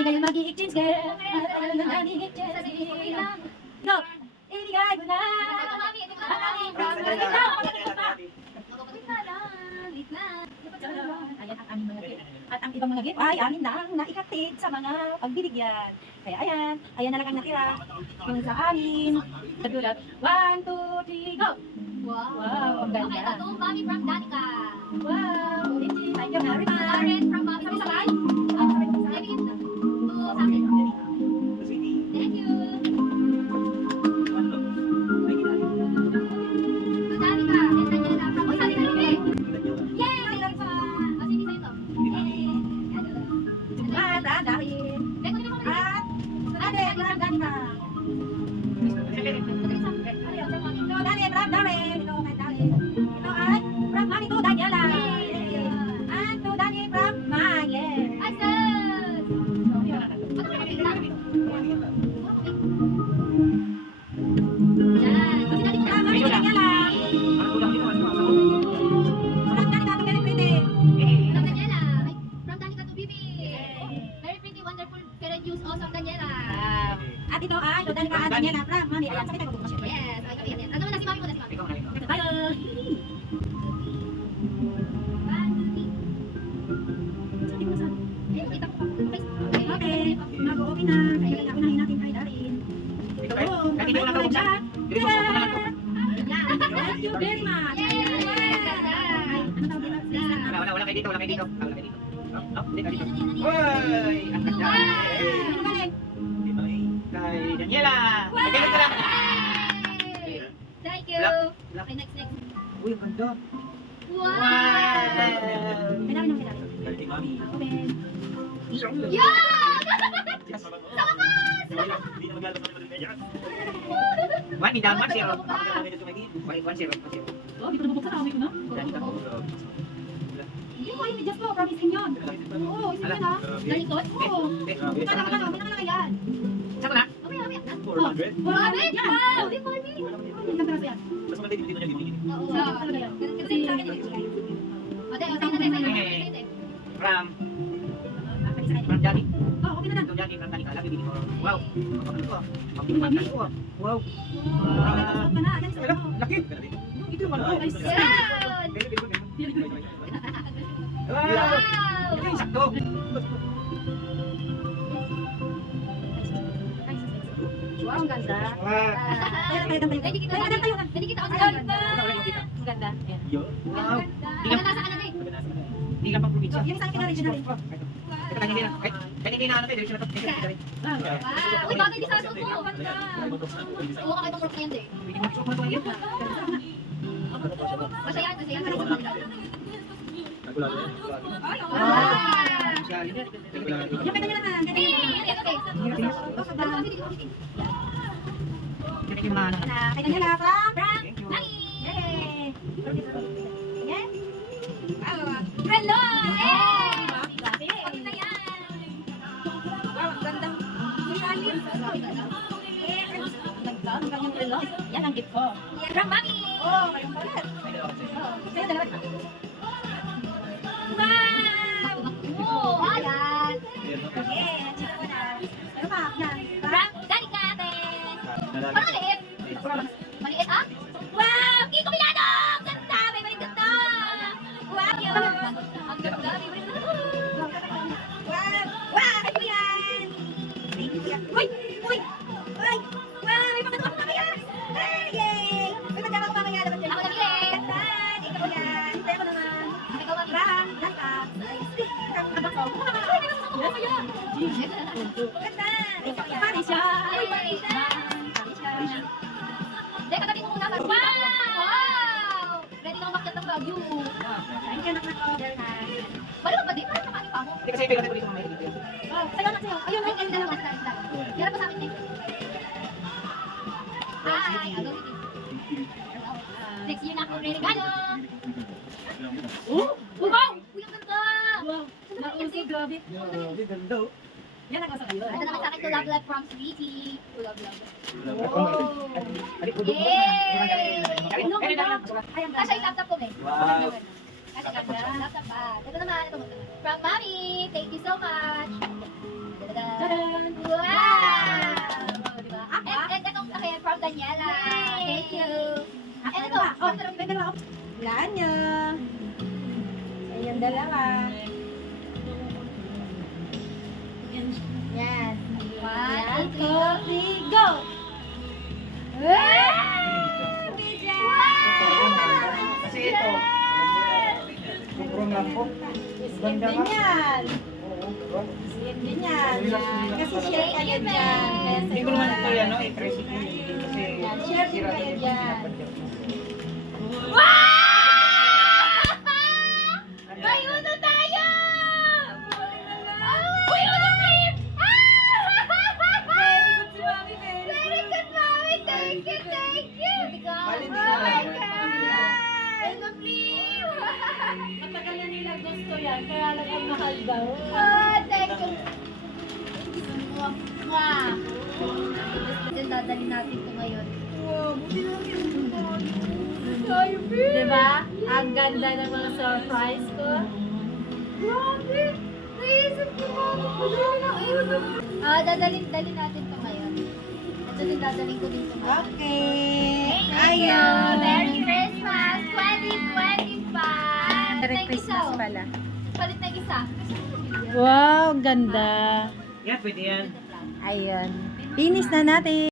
Kami ngayon mag-i-exchange, girl. Go! Ibigay ko na. Ang aming promise. Ayan ang aming mga gift. At ang ibang mga gift ay amin nang naikatid sa mga pagbibigyan. Kaya ayan na lang ang natira. Yung sa amin. Nagulat. 1, 2, 3, go! Wow, ang ganda. Okay, ito to, Mami from Danica. Wow, thank you very much. Lauren from Mami. Sabay-sabay. Sabay-sabay. To sa akin. Thank you. To Danica. And Daniela from Osali Caribe. Yay! O, sino sa'yo to? At dahil. Teko, di ba kami? At ate, from Danica. Ito, Daniel, from Darren. Ito, kay Darren. Ito ay from Mami to Daniela. At to Daniel from Mayen. Ay, sus! Ba't ako nakapigla? Yan. O, si Danica. From Mami to Daniela. From Danica to very pretty. From Daniela. Ay, from Danica to Bibi. Very pretty, wonderful, parent use awesome Daniela. At ito ay to Danica at Daniela from Mami. Ayan, sakit ako bukas. Yes, okay, yan, yan. Ano muna si Mami muna si Mami? Ito tayo. Eh, kita ko pa. Okay. Okay, mag-o-open na. Kaya unahin natin kay Darin. Thank you very much. Yay! Ano tawag nila? Wala kayo dito, wala kayo dito. Wala kayo dito. Dito, dito. Wow! Hoy! Ang ganda! Ano galing? Kay Daniela! Kay Daniela! Thank you. Okay, next. Uy, ang ganda! Wow! Kay Darin ang kay Darin. Open. Yeah! One, hindi naman, zero. One, zero. Oh, di ko nabubuksan. Amoy ko na. Hindi mo, hindi just po. Promising yun. Oo, isip yan ha. Galikot? Oo. Ito na lang. Ito na lang yan. Saan ko na? Mamaya. Grabe! Wow! Di mo, di. Ilang peraso yan? Oo. Sarap talaga yan. Kasi sa akin, hindi ko kaya. Ate, okay. From Sa akin. Johnny. Oh, okay na na. From Johnny, from Danica. Love you, baby. Wow! Ano to? Pagpipagkan ko. Wow! Ito na. Ayan sa ano. Laki! Ito naman. Oh, nice. Yan! Wow! Ito yung sakto. Wow, ang ganda. Wow! Pwede kita Tayo tayo. Pwede kita on Ang the ganda. Ang ganda. Ayan. Wow! Ang nasa ka na din. Hindi lang pang probinsya. Yung sa akin na original. Ito kanya hindi na. Kahit hindi na ano tayo, direction na to. Wow! Uy, bagay di sa suot mo. Oo, kakay pang yan eh. Hindi mo gusto mo ito. Masaya. Wow! Yung kanya na. Okay. Yan yung mga ano. Kaya kanya na. From? Thank you. Yay! Yan. Hello! Grabe. Pagod na yan. Wow, ang ganda. Masalim. Ang kanyang relo. Yan ang gift ko. From Mami! Oh, kayong palat. Sa'yo dalawa. Wow! Oh, ayan. Yeah, check ko na. Ano pa? Yan. From Danica ate. Parang maliit. Maliit ah? Wow! Kiko Milano! Ganda! May balik ganda! Wow! Ang ganda! May balik ganda! Wow! Wow! Ano yan? Thank you. Uy! Uy! Uy! Wow! May mga tuwak na yan! Yay! May mga tuwak na yan. Ako na bigay! Ganda! Ikaw yan. Sa'yo ko naman. Ikaw ang Ram! Laka! Ang ko. Ganda! Ikaw yan. Parisya! Uy, Parisya! Deka, tabi ko muna. Wow! Ready na umakyat ng Baguio. Thank you naman, order na. Balik ba di? Parang nakani pa ako. Hindi kasi bigyan ko dito sa mga dito. Oh, sa'yo na sa'yo. Ayun, Ay, ang dalawa. Hirap pa sa amin eh. Hi! Agaw ito. 6 year na ako regalo. Oh! Wow! Uy, ang ganda! Wow! Naku, grabe. Ganda. Yan ang sa kayo. Ito naman sa akin, to love love from Sweetie. To love love. Alik ko doon. Yay! Ay, ang Kasha yung laptop ko eh. Wow. Kasha yung laptop ba? Ito naman, ito mo. From Mami, thank you so much. Dada. Hulaan nyo. Sa inyong dalawa. Yan. 1, 2, 3, go! Kasi ito, kukurong lang po. Ganda din yan. Oo, diba? Din yan. Kasi share kayo dyan. Kaya sa Hindi ko naman ito yan, no? I-tricycle. Kasi Yan, share din sira kayo din yung dyan. pinapadyak. May uno tayo! Uy, uno flip! Very good, Mami. Thank you, thank you. Oh my God! Uno flip! Matagal na nila gusto yan. Kaya lang ang mahal daw. Oh, thank you. Mwah! Then dadali natin ito ngayon. Diba? Ang ganda ng mga surprise ko. Grabe! Naisip ko dadalhin natin ito ngayon. Ito din dadalhin ko dito ngayon. Okay. Thank you! Merry Christmas 2025! Merry Thank you, Christmas so. pala. Palit na isa. Wow, ganda. Yan, pwede yan. Ayun. Finish na natin.